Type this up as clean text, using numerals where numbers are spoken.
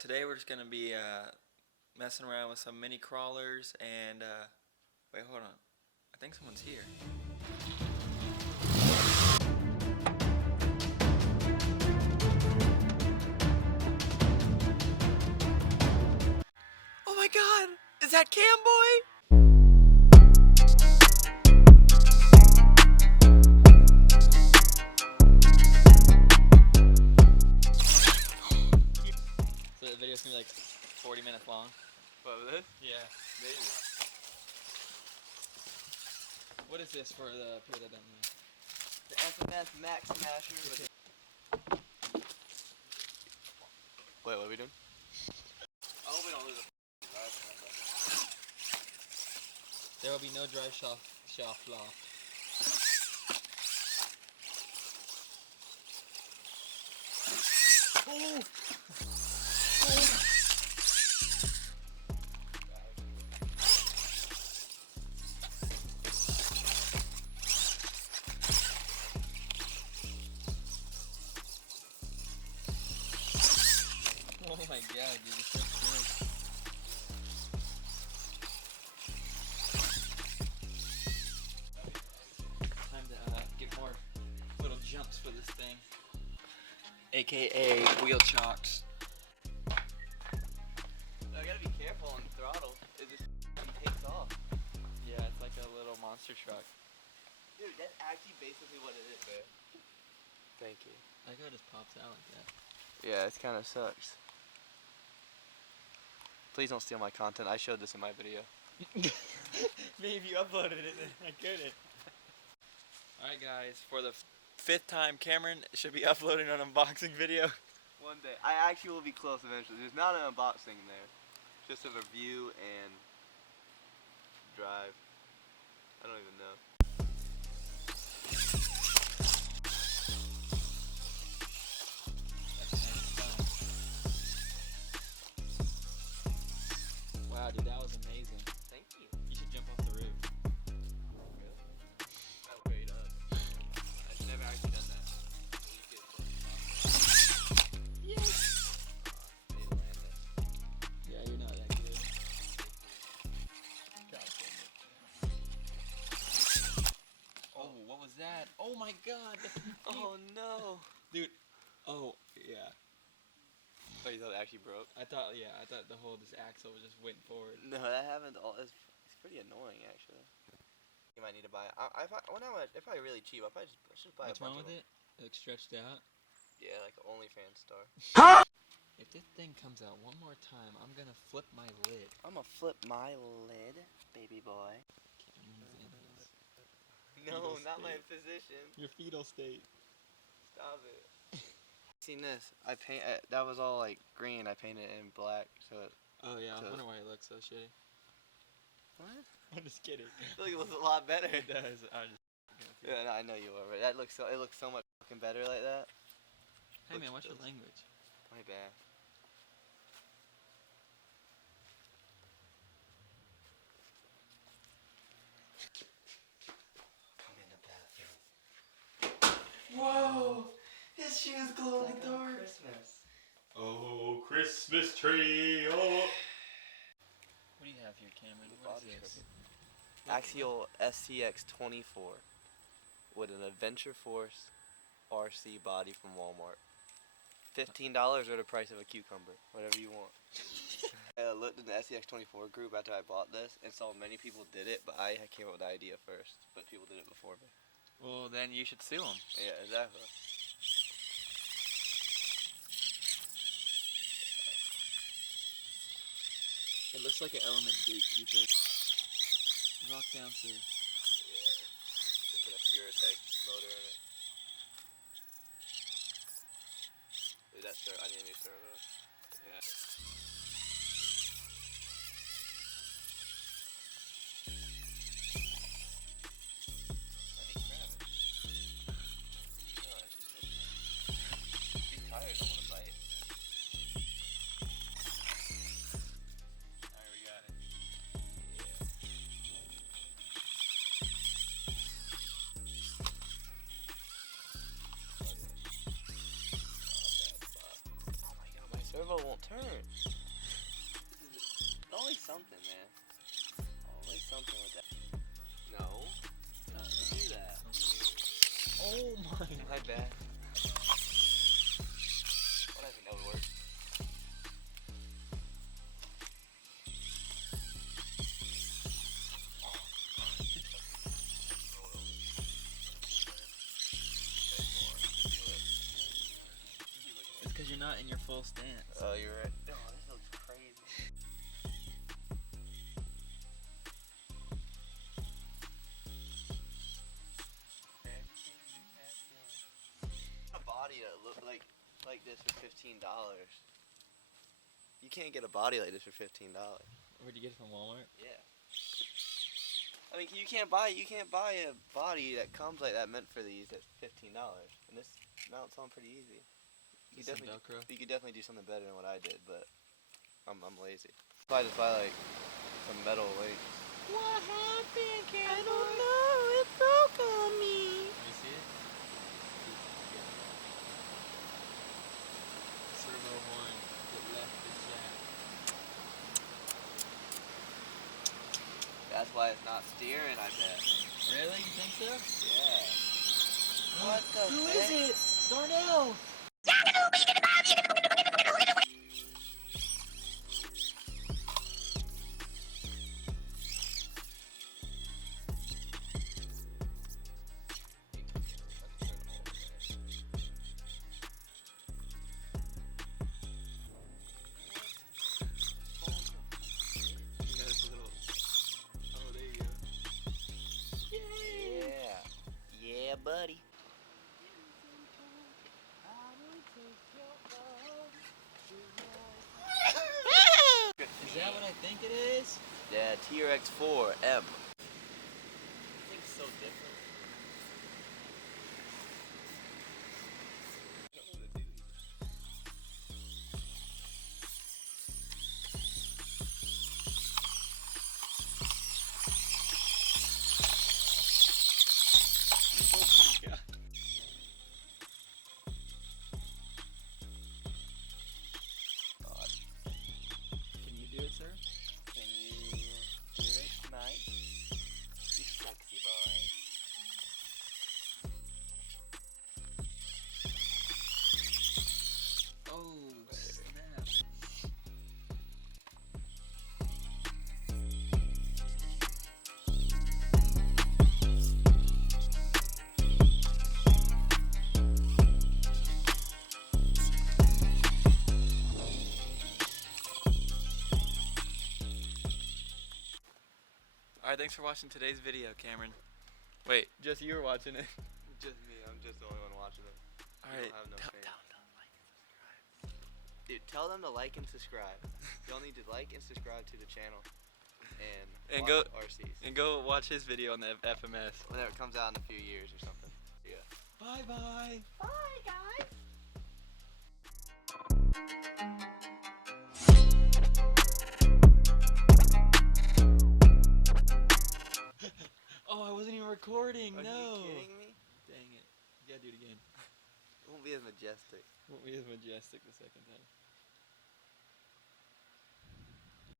Today we're just gonna be messing around with some mini crawlers and wait, hold on. I think someone's here. Oh my God! Is that Camboy? So the video's gonna be like 40 minutes long. What, this? Yeah. Maybe. What is this for the people that don't know? The FMS Max Smasher with Wait, what are we doing? I hope we don't lose a drive shaft. There will be no drive shaft loft. Oh! Oh my God, dude, it's so good. Time to get more little jumps for this thing. AKA wheel chocks. I gotta be careful on the throttle. It just takes off. Yeah, it's like a little monster truck. Dude, that's actually basically what it is, man. Thank you. I think it just pops out like that. Yeah, it kind of sucks. Please don't steal my content. I showed this in my video. Maybe you uploaded it, I couldn't. Alright guys, for the fifth time, Cameron should be uploading an unboxing video. One day. I actually will be close eventually. There's not an unboxing in there. Just a review and drive. I don't even know. Wow, dude, that was amazing. Thank you. You should jump off the roof. Really? That's great up. I've never actually done that. Yes! Need to land it. Yeah, you're not that good. Oh, what was that? Oh my God! Oh no. Dude, oh, yeah. Oh, you thought it actually broke? I thought the whole this axle was just went forward. No, that happened all. It's pretty annoying actually. You might need to buy it. It's probably really cheap. I should buy What's a bunch wrong with of it? It looks stretched out. Yeah, like an OnlyFans star. If this thing comes out one more time, I'm gonna flip my lid. I'm gonna flip my lid, baby boy. Cameron's in his No, Fetal not my state. position. Your fetal state. Stop it. Seen this? I paint. That was all like green. I painted it in black. So. Oh yeah, I So- wonder why it looks so shitty. What? I'm just kidding. I feel like it looks a lot better. It does. I just. Yeah, no, I know you are. But that looks so. It looks so much fucking better like that. Hey man, what's Looks your good. language? My bad. Come in the bathroom. Whoa! His shoes glow in Like the on dark. Christmas. Oh, Christmas tree! Oh. What do you have here, Cameron? What is this? Axial STX 24 with an Adventure Force RC body from Walmart. $15 or the price of a cucumber, whatever you want. I looked in the STX 24 group after I bought this and saw many people did it, but I came up with the idea first. But people did it before me. Well, then you should sue him. Yeah, exactly. It looks like an Element Gatekeeper. Rock bouncer. Yeah, they put a Furatech motor in it. Dude, that's I need a new servo. Yeah. These tires don't want to bite. Alright, we got it. Yeah. turn. Always something, man. Always something with that. No. Don't do that. Oh my. My bad. Well, I think that would work. It's because you're not in your full stance. Oh, you're right. Oh, this looks crazy. A body that look like this for $15. You can't get a body like this for $15. Where'd you get it from Walmart? Yeah. I mean, you can't buy a body that comes like that meant for these at $15, and this mounts on pretty easy. You Some could Velcro? definitely do something better than what I did, but I'm lazy. Probably just buy like some metal weights. What happened, Cowboy? I don't know. It broke on me. Let me see it. Servo horn that left the shaft. That's why it's not steering, I bet. Really? You think so? Yeah. What the Who heck? is it? Darnell! Oh, there you go. Yeah. Yeah, buddy. Is that what I think it is? Yeah, TRX4M. Thing's so different. Can you do it, sir? Can you do it, mate? You sexy boy. Oh, snap. Alright, thanks for watching today's video, Cameron. Wait, just you were watching it. Just me. I'm just the only one watching it. Alright, have no tell fans. them to like and subscribe. Dude, tell them to like and subscribe. Y'all need to like and subscribe to the channel. And go- watch RCs. And go watch his video on the FMS. Whenever it comes out in a few years or something. Yeah. Bye-bye. Bye, guys. Oh, I wasn't even recording. Are no. you kidding me? Dang it. You gotta do it again. It won't be as majestic. Won't be as majestic the second time.